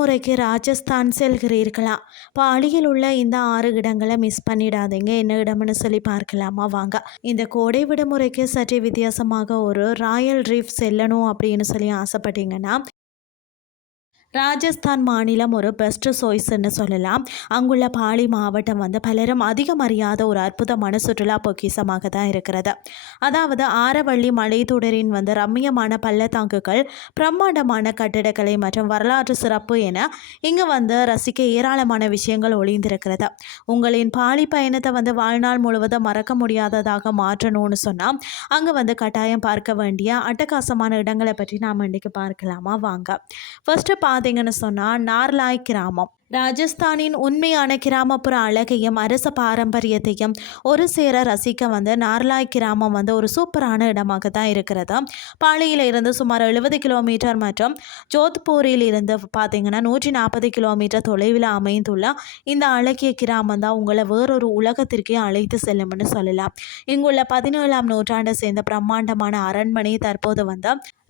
விடுமுறைக்கு ராஜஸ்தான் செல்கிறீர்களா? பாலியில் உள்ள இந்த 6 இடங்களை மிஸ் பண்ணிடாதீங்க. என்ன இடம்னு சொல்லி பார்க்கலாமா? வாங்க. இந்த கோடை விடுமுறைக்கு சற்றே வித்தியாசமாக ஒரு ராயல் ரீஃப் செல்லணும் அப்படின்னு சொல்லி ஆசைப்பட்டீங்கன்னா, ராஜஸ்தான் மாநிலம் ஒரு பெஸ்ட் சாய்ஸ்ன்னு சொல்லலாம். அங்குள்ள பாலி மாவட்டம் பலரும் அதிகம் அறியாத ஒரு அற்புதமான சுற்றுலா பொக்கிஷமாக தான் இருக்கிறது. அதாவது ஆரவள்ளி மலைத்தொடரின் ரம்மியமான பள்ளத்தாக்குகள், பிரம்மாண்டமான கட்டிடக்கலை மற்றும் வரலாற்று சிறப்பு என இங்கு ரசிக்க ஏராளமான விஷயங்கள் ஒளிந்திருக்கிறது. உங்களின் பாலி பயணத்தை வாழ்நாள் முழுவதும் மறக்க முடியாததாக மாற்றணும்னு சொன்னால் அங்கே கட்டாயம் பார்க்க வேண்டிய அட்டகாசமான இடங்களை பற்றி நாம் இன்றைக்கு பார்க்கலாமா? வாங்க. ஃபர்ஸ்ட் பார்த்தீங்கன்னு சொன்னால் நார்லாய் கிராமம். ராஜஸ்தானின் உண்மையான கிராமப்புற அழகையும் அரச பாரம்பரியத்தையும் ஒரு சேர ரசிக்க நார்லாய் கிராமம் ஒரு சூப்பரான இடமாக தான் இருக்கிறது. பாலியில் இருந்து சுமார் 70 கிலோமீட்டர் மற்றும் ஜோத்பூரில் இருந்து பார்த்தீங்கன்னா 140 கிலோமீட்டர் தொலைவில் அமைந்துள்ள இந்த அழகிய கிராமம் தான் உங்களை வேறொரு உலகத்திற்கே அழைத்து செல்லும்னு சொல்லலாம். இங்குள்ள 17ஆம் நூற்றாண்டை சேர்ந்த பிரம்மாண்டமான அரண்மனை தற்போது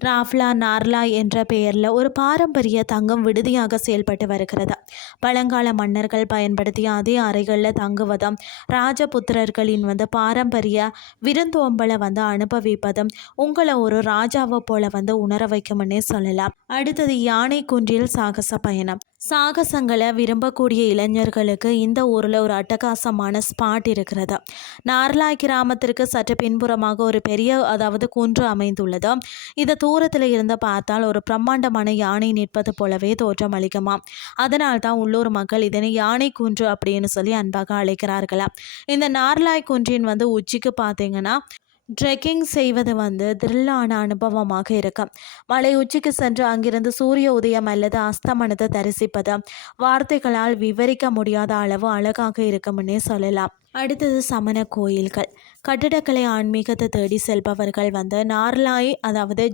ராஃப்லா நார்லாய் என்ற பெயரில் ஒரு பாரம்பரிய தங்கும் விடுதியாக செயல்பட்டு வருகிறது. பழங்கால மன்னர்கள் பயன்படுத்திய அதே அறைகளில் தங்குவதும், ராஜபுத்திரர்களின் பாரம்பரிய விருந்தோம்பலை அனுபவிப்பதும் உங்களை ஒரு ராஜாவை போல உணர வைக்கும்னே சொல்லலாம். அடுத்தது யானை குன்றில் சாகச பயணம். சாகசங்களை விரும்பக்கூடிய இளைஞர்களுக்கு இந்த ஊரில் ஒரு அட்டகாசமான ஸ்பாட் இருக்கிறது. நார்லாய் கிராமத்திற்கு சற்று பின்புறமாக ஒரு பெரிய குன்று அமைந்துள்ளது. இதை தூரத்தில் இருந்து பார்த்தால் ஒரு பிரம்மாண்டமான யானை நிற்பது போலவே தோற்றம் அளிக்குமாம். அதனால் தான் உள்ளூர் மக்கள் இதனை யானை குன்று அப்படின்னு சொல்லி அன்பாக அழைக்கிறார்களாம். இந்த நார்லாய் குன்றின் உச்சிக்கு பார்த்தீங்கன்னா ட்ரெக்கிங் செய்வது த்ரில்லான அனுபவமாக இருக்கும். மலை உச்சிக்கு சென்று அங்கிருந்து சூரிய உதயம் அல்லது அஸ்தமனத்தை தரிசிப்பது வார்த்தைகளால் விவரிக்க முடியாத அளவு அழகாக இருக்கும்னே சொல்லலாம். அடுத்தது சமண கோயில்கள். கட்டிடக்கலை ஆன்மீகத்தை தேடி செல்பவர்கள் நார்லாய்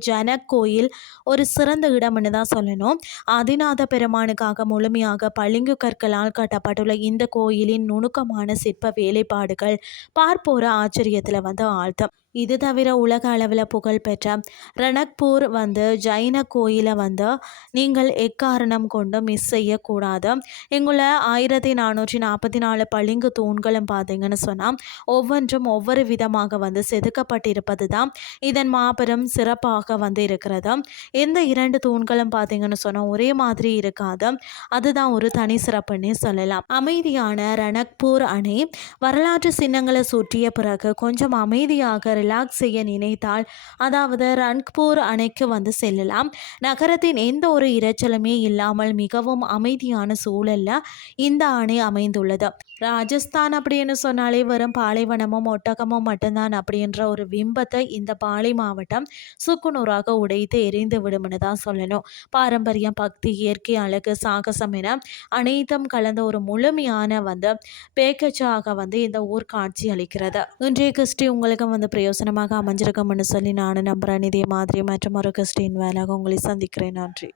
ஜனக் கோயில் ஒரு சிறந்த இடம்னு தான் சொல்லணும். ஆதிநாத பெருமானுக்காக முழுமையாக பளிங்கு கற்களால் கட்டப்பட்டுள்ள இந்த கோயிலின் நுணுக்கமான சிற்ப வேலைப்பாடுகள் பார்ப்போர ஆச்சரியத்தில் ஆழ்த்தும். இது தவிர உலக அளவில் புகழ்பெற்ற ரணக்பூர் ஜைன கோயிலை நீங்கள் எக்காரணம் கொண்டு மிஸ் செய்யக்கூடாது. இங்குள்ள 1444 பளிங்கு தூண்களும் பார்த்தீங்கன்னு சொன்னால் ஒவ்வொன்றும் ஒவ்வொரு விதமாக செதுக்கப்பட்டிருப்பது தான் இதன் மாபெரும் சிறப்பாக இருக்கிறது. எந்த 2 தூண்களும் பார்த்தீங்கன்னு சொன்னால் ஒரே மாதிரி இருக்காது. அதுதான் ஒரு தனி சிறப்புன்னே சொல்லலாம். அமைதியான ரணக்பூர் அணை. வரலாற்று சின்னங்களை சுற்றிய பிறகு கொஞ்சம் அமைதியாக ரிலாக்ஸ் செய்ய நினைத்தால் ரன்க்பூர் அணைக்கு செல்லலாம். நகரத்தின் எந்த ஒரு இரைச்சலுமே இல்லாமல் மிகவும் அமைதியான சூழல்ல இந்த அணை அமைந்துள்ளது. ராஜஸ்தான் அப்படின்னு சொன்னாலே வெறும் பாலைவனமும் ஒட்டகமும் மட்டும்தான் அப்படின்ற ஒரு பிம்பத்தை இந்த பாலை மாவட்டம் சுக்குநூறாக உடைத்து எரிந்து விடும்னு தான் சொல்லணும். பாரம்பரியம், பக்தி, இயற்கை அழகு, சாகசம் என அனைத்தும் கலந்த ஒரு முழுமையான பேக்கேஜாக இந்த ஊர் காட்சி அளிக்கிறது. இன்றைய கிறிஸ்டி உங்களுக்கு பிரயோசனமாக அமைஞ்சிருக்கும்னு சொல்லி நானும் நம்புகிறேன். இதே மாதிரி மற்றும் ஒரு கிறிஸ்டின் வேலையாக உங்களை சந்திக்கிறேன். நன்றி.